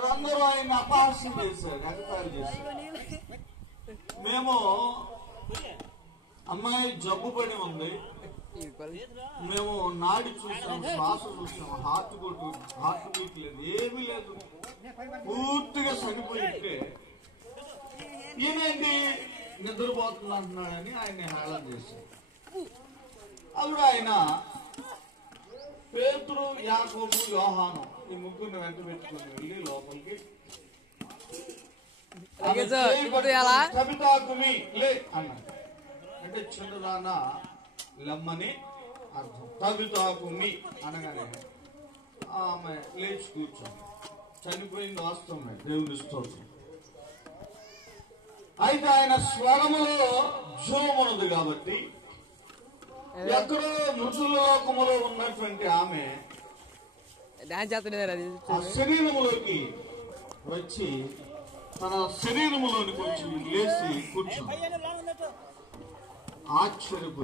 వారందరూ ఆయన అపహాస్యం చేశారు, ఎగతాళి చేశారు. మేము అమ్మాయి జబ్బు పడి ఉంది, మేము నాడి చూసాం, శ్వాస చూసాం, హార్ట్ బీట్ లేదు, ఏమీ లేదు, పూర్తిగా చనిపోయితే ఈయనేంటి నిద్రపోతుంది అంటున్నాడని ఆయన్ని హేళన చేశారు. అప్పుడు ఆయన పేతురు, యాకోబు, యోహాను ఈ ముగ్గురిని వెంట పెట్టుకుని వెళ్ళి లోపలికి కవితాకుమి లే అన్నాడు. అంటే చిన్నదానా లమ్మని అర్థం. కవితాకుమి అనగానే ఆమె లేచి కూర్చోండి. చనిపోయింది వాస్తవమే, దేవుని స్తోత్రం. అయితే ఆయన స్వరములో జోమున్నది కాబట్టి ఎక్కడో మృతుల లోకములో ఉన్నటువంటి ఆమె ఆ శరీరములోకి వచ్చి తన శరీరములోనికి వచ్చి లేచి కూర్చుంది. ఆశ్చర్యపోయింది.